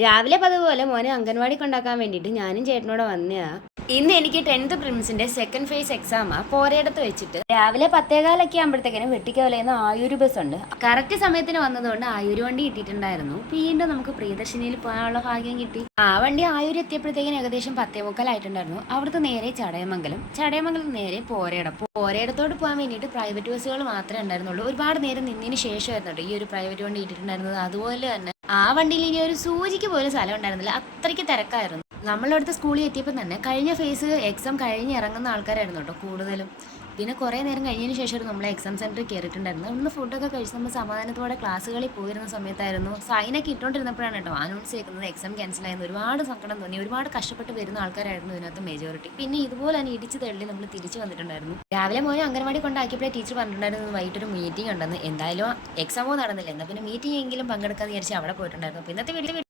രാവിലെ പതുപോലെ മോനെ അംഗൻവാടി കൊണ്ടാക്കാൻ വേണ്ടിയിട്ട് ഞാനും ചേട്ടനോട് വന്നതാ. ഇന്ന് എനിക്ക് 10th പ്രിലിംസിന്റെ സെക്കൻഡ് ഫേസ് എക്സാമാ പോരയിടത്ത് വെച്ചിട്ട്. രാവിലെ 10:15 ആകുമ്പോഴത്തേക്കിനും വെട്ടിക്കവലയിൽ ആയൂര് ബസ് ഉണ്ട്. കറക്റ്റ് സമയത്തിന് വന്നതുകൊണ്ട് ആയൂര് വണ്ടി കിട്ടിയിട്ടുണ്ടായിരുന്നു. വീണ്ടും നമുക്ക് പ്രിയദർശിനിയിൽ പോകാനുള്ള ഭാഗ്യം കിട്ടി. ആ വണ്ടി ആയൂര് എത്തിയപ്പോഴത്തേക്കിനും ഏകദേശം 10:45 ആയിട്ടുണ്ടായിരുന്നു. അവിടുത്തെ നേരെ ചടയമംഗലം നേരെ പോരയിടത്തോട് പോകാൻ വേണ്ടിയിട്ട് പ്രൈവറ്റ് ബസ്സുകൾ മാത്രമേ ഉണ്ടായിരുന്നുള്ളൂ. ഒരുപാട് നേരം നിന്നതിന് ശേഷമായിരുന്നു ഈ ഒരു പ്രൈവറ്റ് വണ്ടി ഇട്ടിട്ടുണ്ടായിരുന്നത്. അതുപോലെ തന്നെ ആ വണ്ടിയിൽ ഇനി ഒരു സൂചിക്ക് പോലും സ്ഥലം ഉണ്ടായിരുന്നില്ല, അത്രയ്ക്ക് തിരക്കായിരുന്നു. നമ്മളടുത്ത് സ്കൂളിൽ എത്തിയപ്പോൾ തന്നെ കഴിഞ്ഞ ഫേസ് എക്സാം കഴിഞ്ഞ് ഇറങ്ങുന്ന ആൾക്കാരായിരുന്നു കേട്ടോ കൂടുതലും. പിന്നെ കുറേ നേരം കഴിഞ്ഞതിന് ശേഷം നമ്മൾ എക്സാം സെൻറ്ററിൽ കയറിയിട്ടുണ്ടായിരുന്നു. അവിടുന്ന് ഫുഡൊക്കെ കഴിച്ച് നമ്മൾ സമാധാനത്തോടെ ക്ലാസ്സുകളിൽ പോയിരുന്ന സമയത്തായിരുന്നു സൈനൊക്കെ ഇട്ടുകൊണ്ടിരുന്നപ്പോഴാണ് കേട്ടോ അനൗൺസ് ചെയ്യുന്നത് എക്സാം ക്യാൻസൽ ആയെന്ന്. ഒരുപാട് സങ്കടം തോന്നി. ഒരുപാട് കഷ്ടപ്പെട്ട് വരുന്ന ആൾക്കാരായിരുന്നു ഇതിനകത്ത് മെജോറിറ്റി. പിന്നെ ഇതുപോലെ തന്നെ ഇടിച്ച് തള്ളി നമ്മൾ തിരിച്ചു വന്നിട്ടുണ്ടായിരുന്നു. രാവിലെ മോനെ അംഗൻവാടി കൊണ്ടാക്കിയപ്പോഴേ ടീച്ചർ പറഞ്ഞിട്ടുണ്ടായിരുന്നു വൈകിട്ടൊരു മീറ്റിംഗ് ഉണ്ടെന്ന്. എന്തായാലും എക്സാമോ നടന്നില്ല, എന്നാൽ പിന്നെ മീറ്റിംഗ് എങ്കിലും പങ്കെടുക്കാന്ന് വിചാരിച്ച് അവിടെ പോയിട്ടുണ്ടായിരുന്നു. അപ്പോൾ ഇന്നത്തെ വീഡിയോ